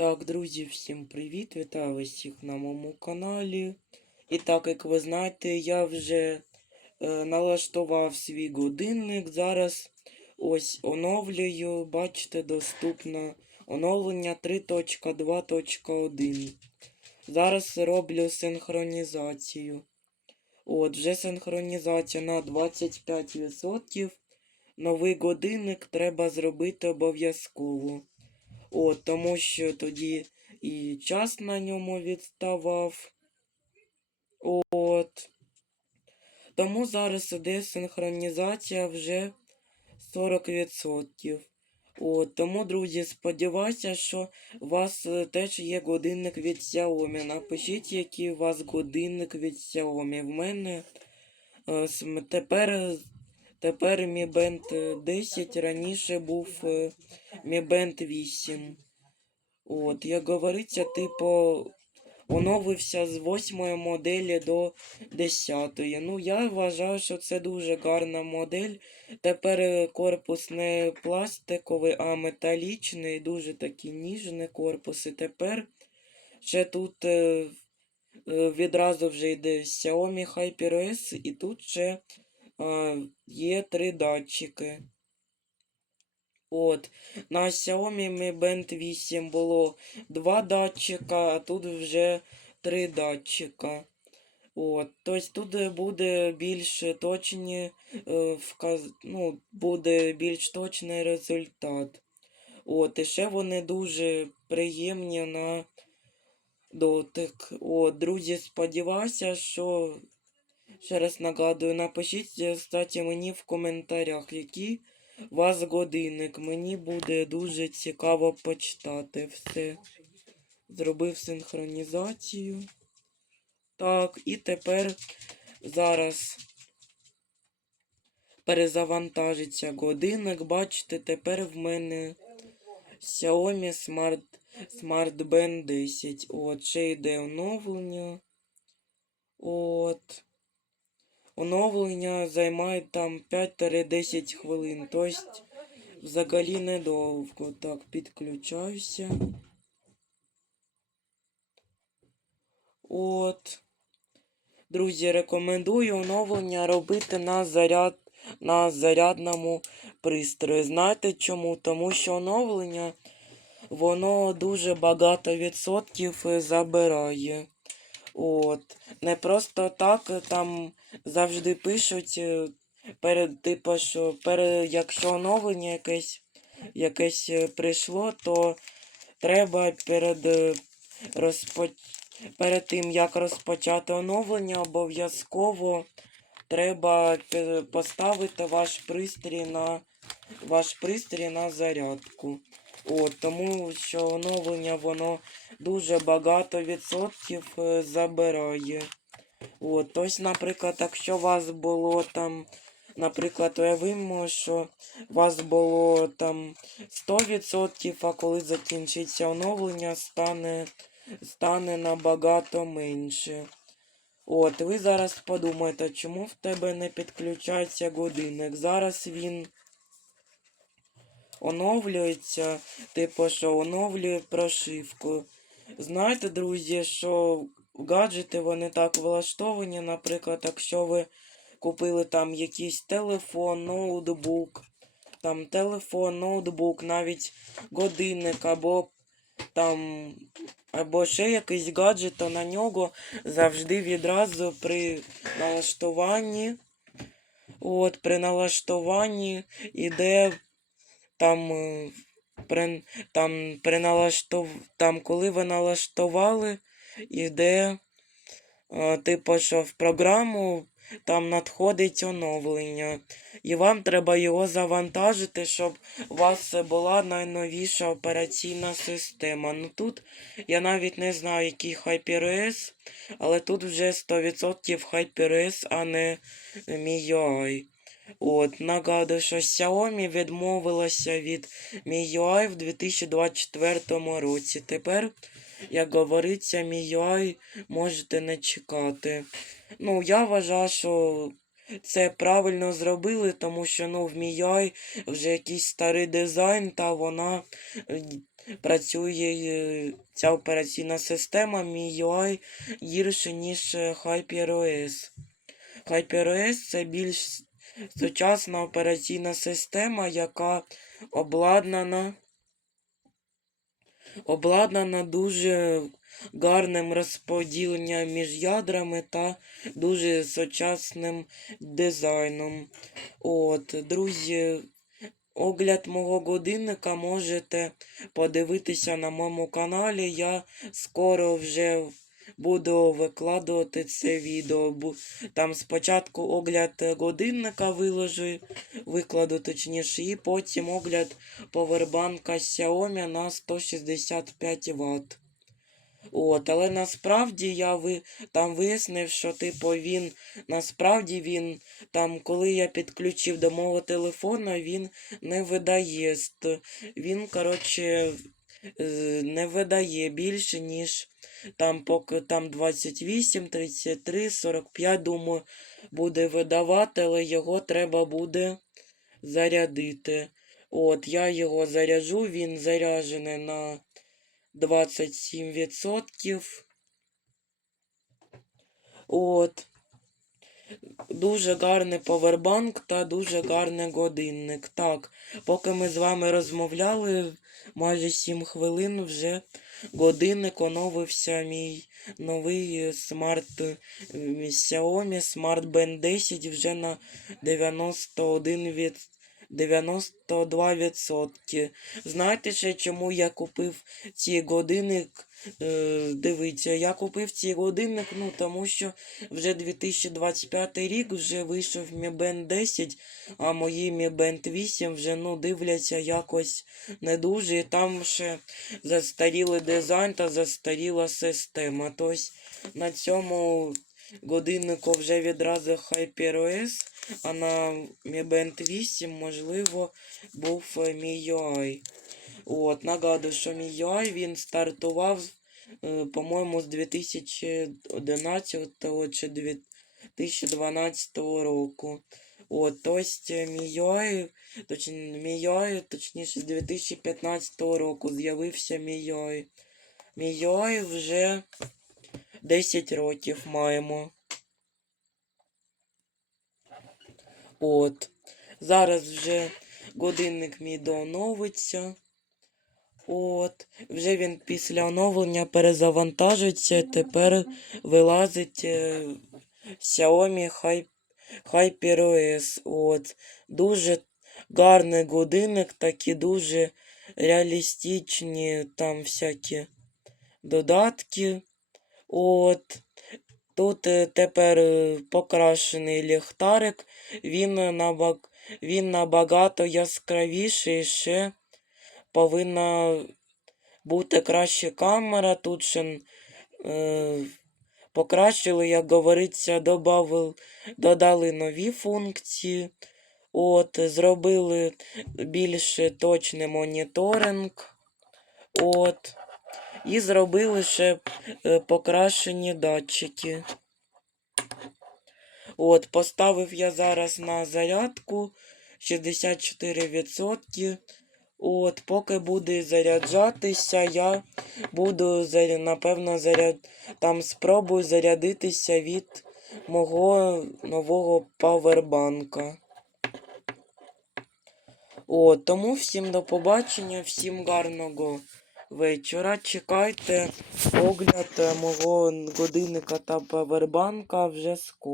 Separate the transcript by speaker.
Speaker 1: Так, друзі, всім привіт! Вітаю всіх на моєму каналі. І так, як ви знаєте, я вже е, налаштував свій годинник. Зараз ось оновлюю. Бачите, доступно оновлення 3.2.1. Зараз роблю синхронізацію. От, вже синхронізація на 25%. Новий годинник треба зробити обов'язково. От, тому що тоді і час на ньому відставав. От. Тому зараз іде синхронізація вже 40%. От, тому, друзі, сподіваюся, що у вас е, теж є годинник від Xiaomi. Напишіть, який у вас годинник від Xiaomi. В мене е, тепер, тепер Mi Band 10, раніше був Mi Band 8. От, як говориться, типу, оновився з 8 моделі до 10. Ну, я вважаю, що це дуже гарна модель. Тепер е, корпус не пластиковий, а металічний, дуже такий ніжний корпус. І тепер ще тут е, е, відразу вже йде Xiaomi HyperOS, і тут ще є три датчики. От, на Xiaomi Mi Band 8 було два датчика, а тут вже три датчика. От, тобто тут буде більш точні, е, вказ... ну, буде більш точний результат. От, і ще вони дуже приємні на дотик. От, друзі, сподіваюся, що ще раз нагадую, напишіть, е, кстати, мені в коментарях, які у вас годинник. Мені буде дуже цікаво почитати все. Зробив синхронізацію. Так, і тепер зараз перезавантажиться годинник. Бачите, тепер в мене Xiaomi Smart, Smart Band 10. От, ще йде оновлення. От. Оновлення займає там 5-10 хвилин. Тобто, взагалі недовго. Так, підключаюся. От. Друзі, рекомендую оновлення робити на заряд на зарядному пристрої. Знаєте чому? Тому що оновлення воно дуже багато відсотків забирає. От. Не просто так е, там завжди пишуть е, перед, типу, що перед, якщо оновлення якесь, якесь е, прийшло, то треба перед розпоч... перед тим, як розпочати оновлення, обов'язково треба поставити ваш пристрій на ваш пристрій на зарядку. От, тому що оновлення воно дуже багато відсотків е, забирає. От, ось, наприклад, якщо у вас було там, наприклад, уявимо, що у вас було там 100%, а коли закінчиться оновлення, стане, стане набагато менше. От, ви зараз подумаєте, чому в тебе не підключається годинник. Зараз він оновлюється, типу, що оновлює прошивку. Знаєте, друзі, що гаджети вони так влаштовані, наприклад, якщо ви купили там якийсь телефон, ноутбук, там телефон, ноутбук, навіть годинник або там або ще якийсь гаджет, то на нього завжди відразу при налаштуванні. От, при налаштуванні іде там, е, при, там, при налаштов... там, коли ви налаштували, іде, е, типу, що в програму там надходить оновлення. І вам треба його завантажити, щоб у вас була найновіша операційна система. Ну тут я навіть не знаю, який HyperOS, але тут вже 100% HyperOS, а не MIUI. От, нагадую, що Xiaomi відмовилася від MIUI в 2024 році. Тепер, як говориться, MIUI можете не чекати. Ну, я вважаю, що це правильно зробили, тому що ну, в MIUI вже якийсь старий дизайн, та вона е, працює е, ця операційна система MIUI гірше, ніж HyperOS. HyperOS це більш сучасна операційна система, яка обладнана, обладнана дуже гарним розподіленням між ядрами та дуже сучасним дизайном. От, друзі, огляд мого годинника можете подивитися на моєму каналі. Я скоро вже буду викладувати це відео. Там спочатку огляд годинника виложу, викладу точніше, і потім огляд повербанка Xiaomi на 165 Вт. От, але насправді я ви, там вияснив, що типу він насправді він там, коли я підключив до мого телефона, він не видає. Він, коротше, не видає більше, ніж там поки там 28, 33, 45, думаю, буде видавати, але його треба буде зарядити. От, я його заряджу, він заряджений на 27%. От. Дуже гарний повербанк та дуже гарний годинник. Так, поки ми з вами розмовляли майже 7 хвилин, вже годинник оновився мій новий смарт Xiaomi Smart Band 10 вже на 91 від 92%. Знаєте ще, чому я купив цей годинник? Е, дивіться, я купив цей годинник, ну тому що вже 2025 рік вже вийшов Mi Band 10, а мої Mi Band 8 вже ну, дивляться якось не дуже. І там ще застарілий дизайн та застаріла система. Тобто на цьому годиннику вже відразу HyperOS, а на Mi Band 8, можливо, був е, MIUI. От, нагадую, що MIUI він стартував, е, по-моєму, з 2011 чи 2012 року. От, тобто MIUI, точ, MIUI, точніше, з 2015 року з'явився MIUI. MIUI вже 10 років маємо. От. Зараз вже годинник мій дооновиться. От. Вже він після оновлення перезавантажиться. Тепер вилазить е, Xiaomi Hy- HyperOS. От. Дуже гарний годинник, такі дуже реалістичні там всякі додатки. От. Тут е, тепер е, покрашений ліхтарик, він, е, набаг... він набагато яскравіший, ще повинна бути краща камера. Тут ще е, покращили, як говориться, добавили, додали нові функції. От, зробили більш точний моніторинг. От. І зробили ще е, покращені датчики. От, поставив я зараз на зарядку 64%. От, поки буде заряджатися, я буду напевно заряд... там спробую зарядитися від мого нового павербанка. От, тому всім до побачення, всім гарного вечора. Чекайте огляд е, мого годинника та павербанка вже скоро.